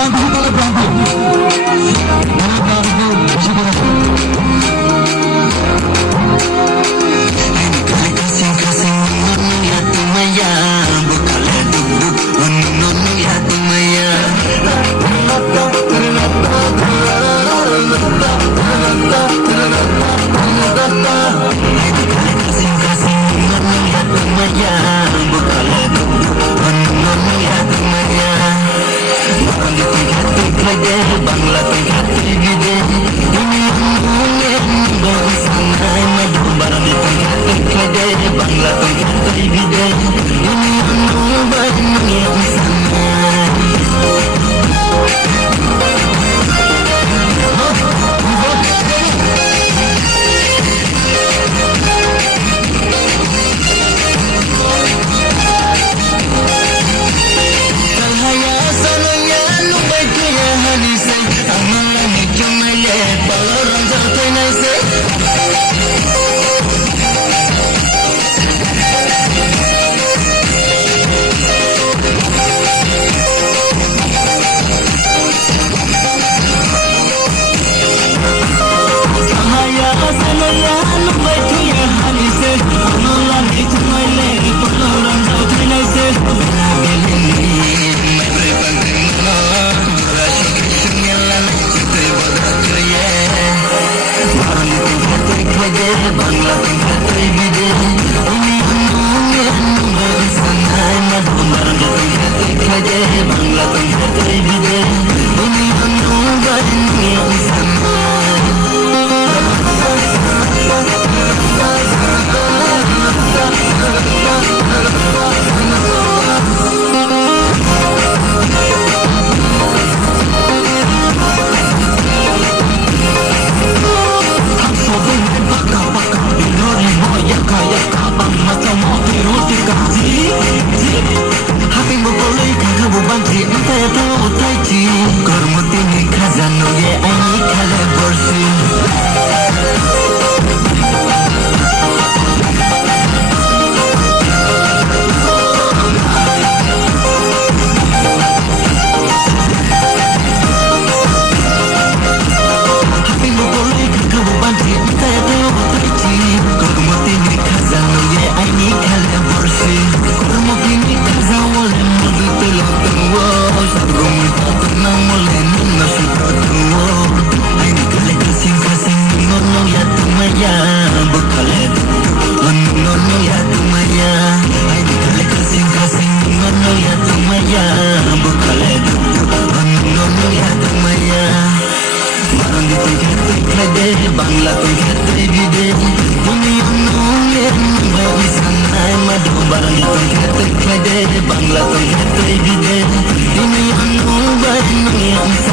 Bangku kalau bangku. Kalau bangku bisa berapa? Kali kasih kasih nonu ya tumaya, bukale dubuk nonu ya tumaya. Kali kasih kasih nonu ya tumaya, bukale dubuk nonu ya tumaya. Bangla Bangla Bangla gide ini umumnya sangai madu barang gide Bangla Bangla gide ini umumnya sangai Bangla Bangla gide ini umumnya sangai madu barang gide Bangla Bangla gide ini umumnya sangai Happy mo boleh kagak buban tri entah tu utai ci kormuti ni khazano ye ai khale borsi Happy mo boleh kagak buban tri entah tu utai ci kormuti ni khazano ye ai khale borsi kormuti ni khazano le mudu telo tuwo sargum tatna mole nunna sutatuwo ai kale kasing kasing nono ya tumaya bukale nono ya tumaya ai kale kasing kasing nono ya tumaya bukale nono ya tumaya barang itu kade Bangla Bangla gide ini umumnya sangai madu barang itu kade Bangla Bangla gide ini umumnya